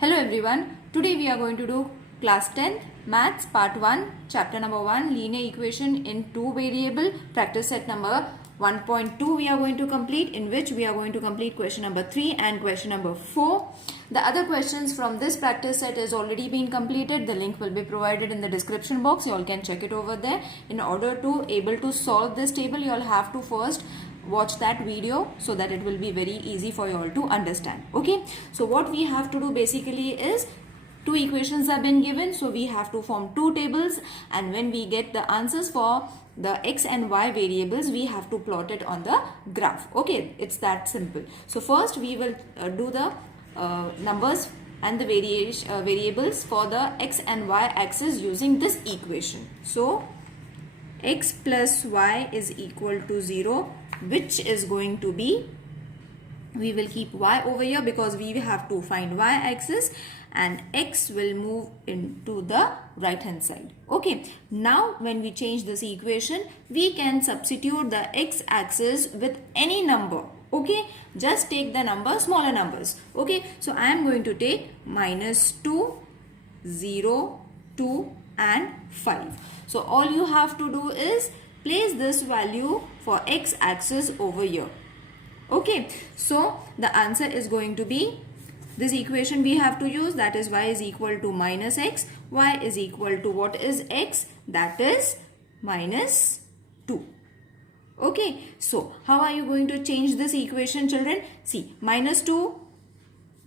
Hello everyone, today we are going to do class 10th maths part 1 chapter number 1 linear equation in 2 variable practice set number 1.2 we are going to complete, in which we are going to complete question number 3 and question number 4. The other questions from this practice set is already been completed. The link will be provided in the description box. You all can check it over there. In order to able to solve this table, you all have to first watch that video so that it will be very easy for you all to understand. Okay, so what we have to do basically is two equations have been given, so we have to form two tables, and when we get the answers for the x and y variables, we have to plot it on the graph. Okay, it's that simple. So first we will do the numbers and the variables for the x and y axis using this equation. So x plus y is equal to 0, which is going to be, we will keep y over here because we have to find y axis, and x will move into the right hand side. Okay, now when we change this equation, we can substitute the x axis with any number. Okay, just take the number, smaller numbers. Okay, so I am going to take -2, 0, 2 and 5. So all you have to do is place this value for x axis over here. Okay, so the answer is going to be this equation we have to use, that is y is equal to -x, y is equal to what is x, that is -2. Okay, so how are you going to change this equation, children? See, -2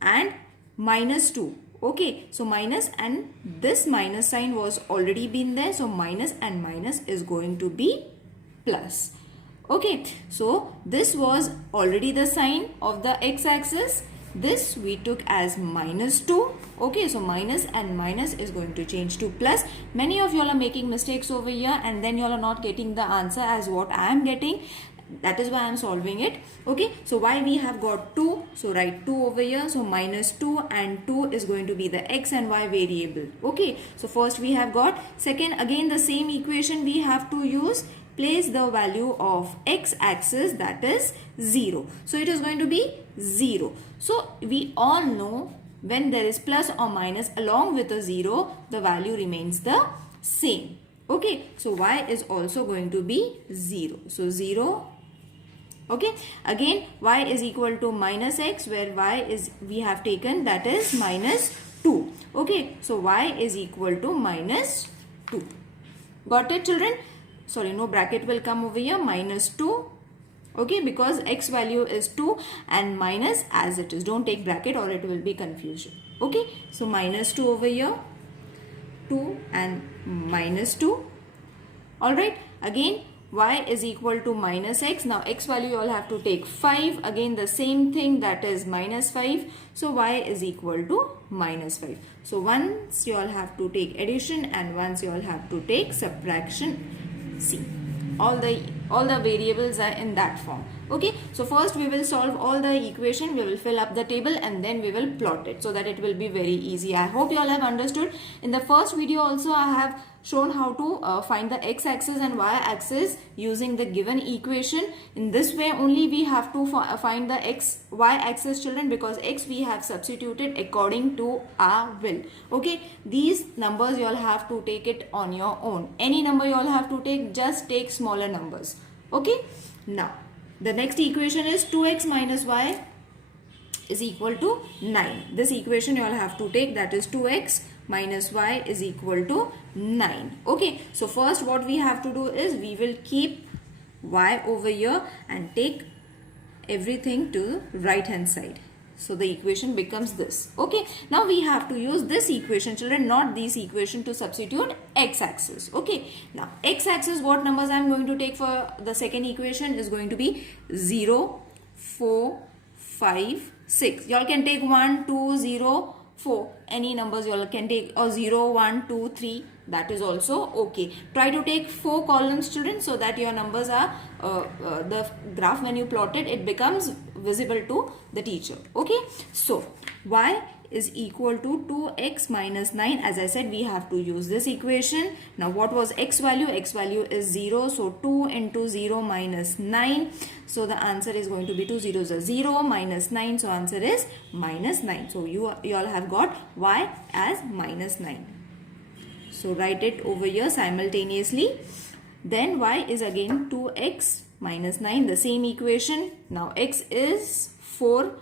and -2. Okay, so minus and this minus sign was already been there, so minus and minus is going to be plus. Okay, so this was already the sign of the x-axis. This we took as -2. Okay, so minus and minus is going to change to plus. Many of you all are making mistakes over here, and then you all are not getting the answer as what I am getting. That is why I am solving it. Okay, so why we have got 2, so write 2 over here. So -2 and 2 is going to be the x and y variable. Okay, so first we have got, second again the same equation we have to use, place the value of x axis, that is 0. So it is going to be 0. So we all know when there is plus or minus along with a 0, the value remains the same. Okay, so y is also going to be 0. So 0. Okay, again y is equal to -x, where y is we have taken, that is -2. Okay, so y is equal to -2. Got it, children? Sorry, no bracket will come over here, -2. Okay, because x value is 2 and minus as it is. Don't take bracket or it will be confusion. Okay, so -2 over here, 2 and -2. Alright, again y is equal to -x. Now x value you all have to take 5. Again the same thing, that is -5. So y is equal to -5. So once you all have to take addition and once you all have to take subtraction. See, all the variables are in that form. Okay, so first we will solve all the equation, we will fill up the table and then we will plot it so that it will be very easy. I hope you all have understood. In the first video also I have shown how to find the x-axis and y-axis using the given equation. In this way only we have to find the y-axis, children, because x we have substituted according to our will. Okay, these numbers you all have to take it on your own. Any number you all have to take, just take smaller numbers. Okay, now the next equation is 2x minus y is equal to 9. This equation you all have to take, that is 2x minus y is equal to 9. Okay, so first what we have to do is we will keep y over here and take everything to right hand side. So the equation becomes this. Okay, now we have to use this equation, children, not this equation, to substitute x-axis. Okay, now x-axis, what numbers I am going to take for the second equation is going to be 0, 4, 5, 6. You all can take 1, 2, 0, 4. Any numbers you all can take, or 0, 1, 2, 3. That is also okay. Try to take 4 columns, children, so that your numbers are the graph when you plot it, it becomes visible to the teacher. Okay, so y is equal to 2x minus 9. As I said, we have to use this equation. Now what was x value? X value is 0. So 2 into 0 minus 9. So the answer is going to be 2 zeros are 0 minus 9. So answer is minus 9. So you all have got y as minus 9. So write it over here simultaneously. Then y is again 2x minus 9, the same equation. Now x is 4.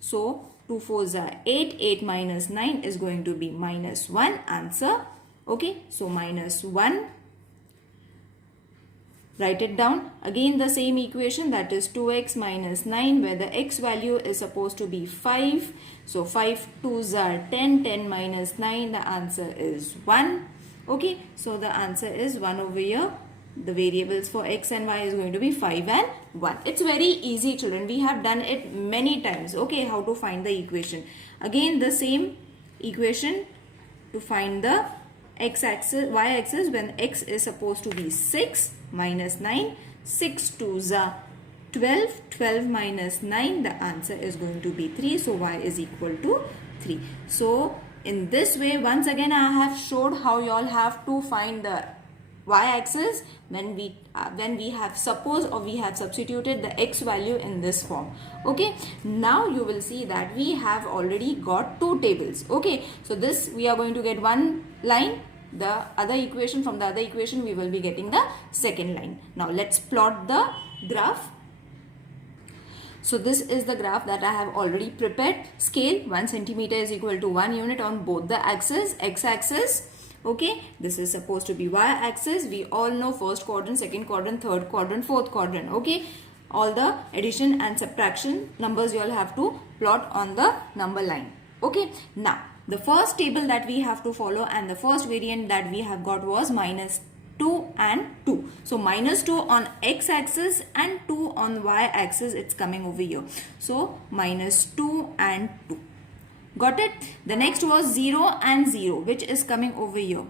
So 2 4s are 8. 8 minus 9 is going to be minus 1. Answer. Okay. So minus 1. Write it down. Again the same equation, that is 2x minus 9, where the x value is supposed to be 5. So 5 2s are 10. 10 minus 9. The answer is 1. Okay. So the answer is 1 over here. The variables for x and y is going to be 5 and 1. It's very easy, children. We have done it many times. Okay, how to find the equation. Again, the same equation to find the x-axis, y-axis when x is supposed to be 6 minus 9. 6 2s are 12. 12 minus 9. The answer is going to be 3. So y is equal to 3. So in this way, once again, I have showed how you all have to find the y-axis when we have supposed or we have substituted the x value in this form. Okay, now you will see that we have already got two tables. Okay, so this we are going to get one line, the other equation, from the other equation we will be getting the second line. Now let's plot the graph. So this is the graph that I have already prepared. Scale 1 centimeter is equal to 1 unit on both the axes, x-axis. Okay, this is supposed to be y-axis. We all know first quadrant, second quadrant, third quadrant, fourth quadrant. Okay, all the addition and subtraction numbers you all have to plot on the number line. Okay, now the first table that we have to follow and the first variant that we have got was minus 2 and 2. So minus 2 on x-axis and 2 on y-axis, it's coming over here. So minus 2 and 2. Got it? The next was 0 and 0, which is coming over here.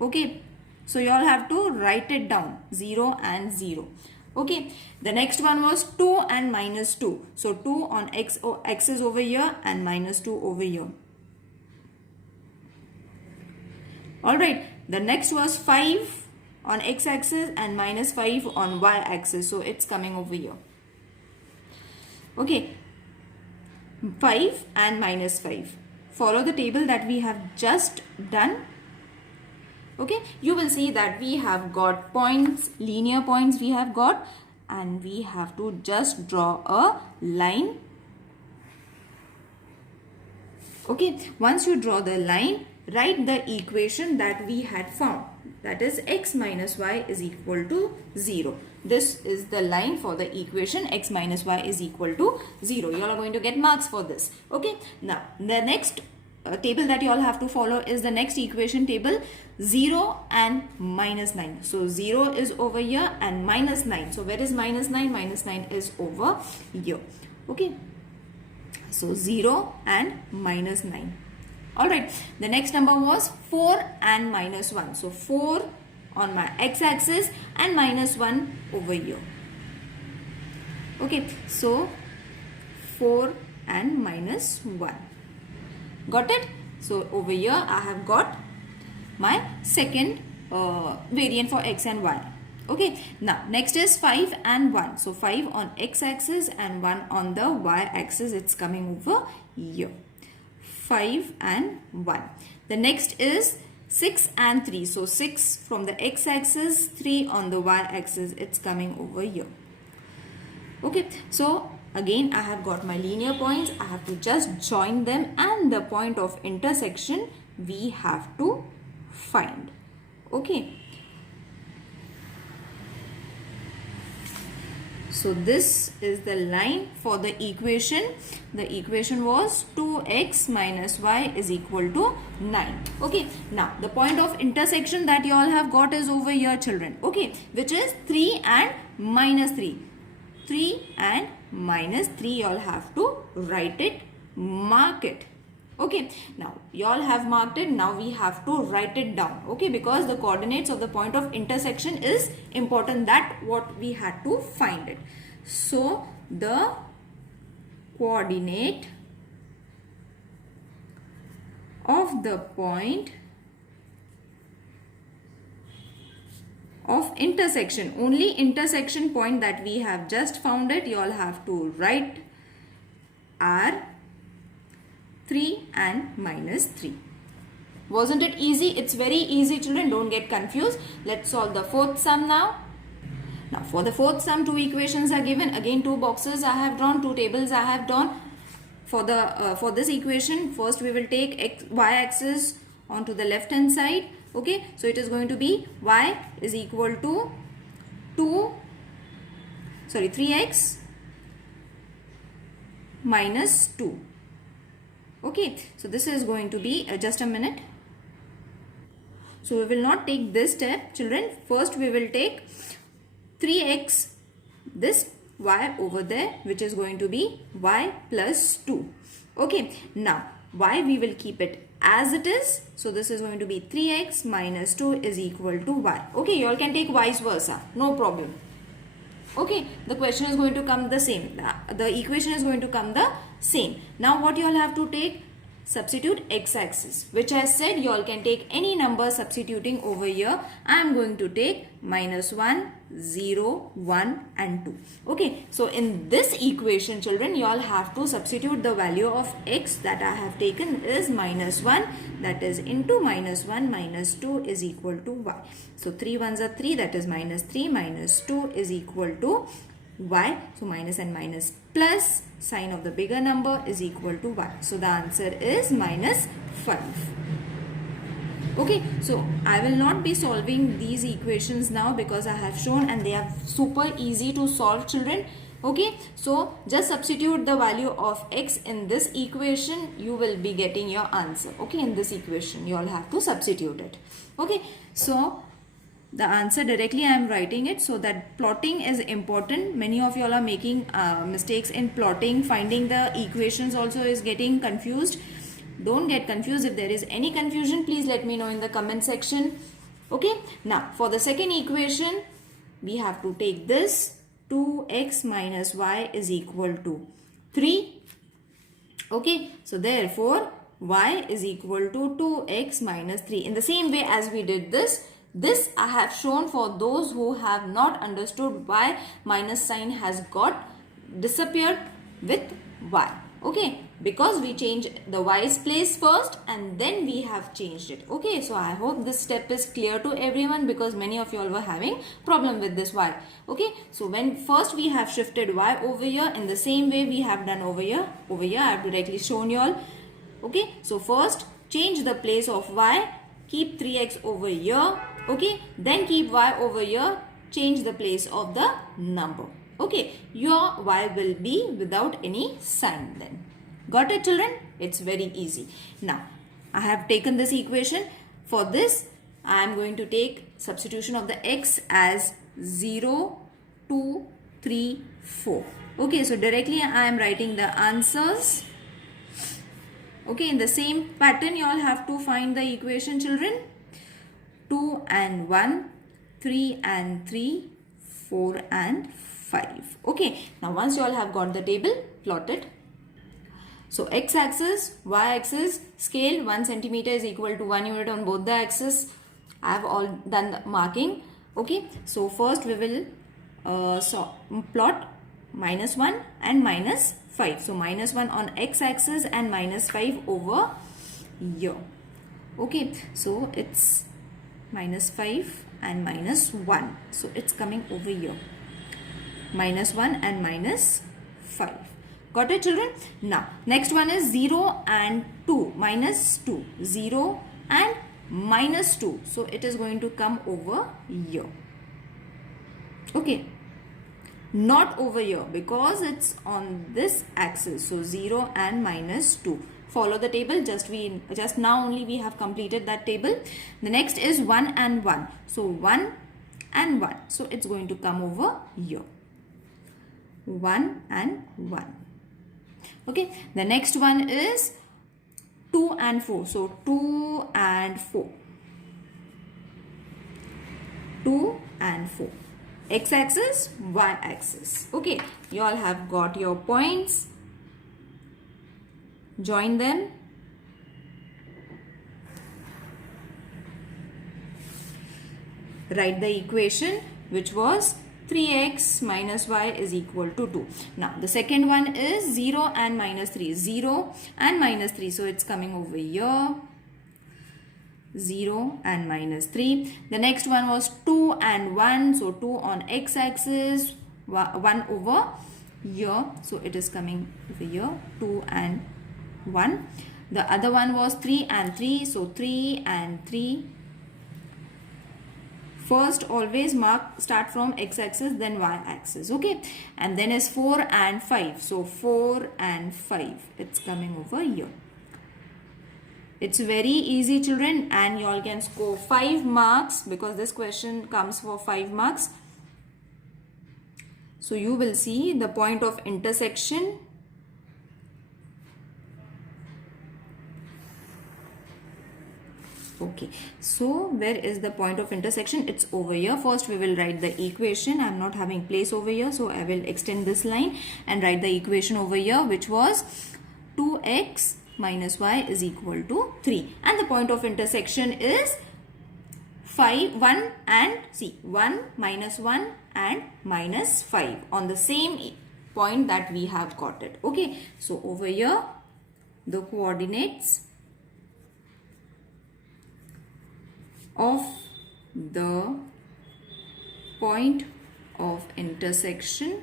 Okay, so you all have to write it down, 0 and 0. Okay, the next one was 2 and minus 2. So 2 on x is over here and minus 2 over here. Alright, the next was 5 on x-axis and minus 5 on y-axis. So it's coming over here. Okay, 5 and minus 5. Follow the table that we have just done. Okay, you will see that we have got points, linear points we have got, and we have to just draw a line. Okay, once you draw the line, write the equation that we had found. That is x minus y is equal to 0. This is the line for the equation x minus y is equal to 0. You all are going to get marks for this. Okay. Now, the next table that you all have to follow is the next equation table, 0 and minus 9. So, 0 is over here and minus 9. So, where is minus 9? Minus 9 is over here. Okay. So, 0 and minus 9. Alright, the next number was 4 and minus 1. So 4 on my x-axis and minus 1 over here. Okay, so 4 and minus 1. Got it? So over here I have got my second variant for x and y. Okay, now next is 5 and 1. So 5 on x-axis and 1 on the y-axis. It's coming over here. 5 and 1. The next is 6 and 3. So 6 from the x-axis, 3 on the y-axis. It's coming over here. Okay, so again I have got my linear points. I have to just join them, and the point of intersection we have to find. Okay. So this is the line for the equation. The equation was 2x minus y is equal to 9. Okay. Now the point of intersection that you all have got is over here, children. Okay. Which is 3 and minus 3. 3 and minus 3 you all have to write it, mark it. Okay, now you all have marked it. Now we have to write it down. Okay, because the coordinates of the point of intersection is important. That what we had to find it. So the coordinate of the point of intersection. Only intersection point that we have just found it. You all have to write are 3 and minus 3. Wasn't it easy? It's very easy, children. Don't get confused. Let's solve the fourth sum now. Now for the fourth sum, two equations are given. Again, two boxes I have drawn, two tables I have drawn. For this equation, first we will take y-axis onto the left hand side. Okay, so it is going to be y is equal to 3x minus 2. Okay, so this is going to be just a minute. So we will not take this step, children. First we will take 3x, this y over there, which is going to be y plus 2. Okay, now y we will keep it as it is. So this is going to be 3x minus 2 is equal to y. Okay, you all can take vice versa, no problem. Okay, the question is going to come the same. The equation is going to come the same. Now what you all have to take? Substitute x-axis, which I said you all can take any number substituting over here. I am going to take minus 1, 0, 1 and 2. Okay, so in this equation, children, you all have to substitute the value of x that I have taken is minus 1, that is into minus 1 minus 2 is equal to y. So 3 ones are 3, that is minus 3 minus 2 is equal to y. So minus and minus plus sign of the bigger number is equal to y. So the answer is minus 5. Okay, so I will not be solving these equations now because I have shown and they are super easy to solve, children. Okay, so just substitute the value of x in this equation, you will be getting your answer. Okay, in this equation you all have to substitute it. Okay, so the answer directly I am writing it, so that plotting is important. Many of you all are making mistakes in plotting. Finding the equations also is getting confused. Don't get confused. If there is any confusion, please let me know in the comment section. Okay, now for the second equation, we have to take this 2x minus y is equal to 3. Okay, so therefore y is equal to 2x minus 3. In the same way as we did this I have shown for those who have not understood why minus sign has got disappeared with y. Okay, because we changed the y's place first and then we have changed it. Okay, so I hope this step is clear to everyone because many of you all were having problem with this y. Okay, so when first we have shifted y over here, in the same way we have done over here. Over here I have directly shown you all. Okay, so first change the place of y, keep 3x over here. Okay, then keep y over here, change the place of the number. Okay, your y will be without any sign then. Got it, children? It's very easy. Now, I have taken this equation. For this, I am going to take substitution of the x as 0, 2, 3, 4. Okay, so directly I am writing the answers. Okay, in the same pattern, you all have to find the equation, children. 2 and 1, 3 and 3, 4 and 5. Okay, now once you all have got the table, plot it. So x-axis, y-axis, scale 1 centimeter is equal to 1 unit on both the axes. I have all done the marking. Okay, so first we will plot minus 1 and minus 5. So minus 1 on x-axis and minus 5 over here. Okay, so it's minus 5 and minus 1. So it's coming over here. Minus 1 and minus 5. Got it, children? Now, next one is 0 and 2. Minus 2. 0 and minus 2. So it is going to come over here. Okay. Not over here because it's on this axis. So 0 and minus 2. Follow the table. Just now only we have completed that table. The next is 1 and 1. So 1 and 1. So it's going to come over here. 1 and 1. Okay. The next one is 2 and 4. So 2 and 4. 2 and 4. X-axis, y-axis. Okay. You all have got your points. Join them. write the equation which was 3x minus y is equal to 2. Now the second one is 0 and minus 3. 0 and minus 3. So it's coming over here. 0 and minus 3. The next one was 2 and 1. So 2 on x-axis, 1 over here. So it is coming over here. 2 and 1. The other one was 3 and 3. So 3 and 3. First always start from x-axis, then y-axis, okay? And then is 4 and 5. So 4 and 5. It's coming over here. It's very easy, children, and you all can score 5 marks because this question comes for 5 marks. So you will see the point of intersection. Okay, so where is the point of intersection? It's over here. First we will write the equation. I'm not having place over here, so I will extend this line and write the equation over here, which was 2x minus y is equal to 3. And the point of intersection is 1 and 1 minus 1 and minus 5 on the same point that we have got it. Okay, so over here the coordinates of the point of intersection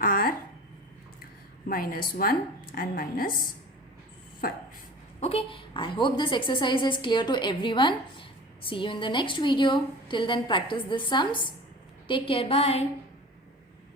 are minus 1 and minus 5. Okay, I hope this exercise is clear to everyone. See you in the next video. Till then, practice these sums. Take care. Bye.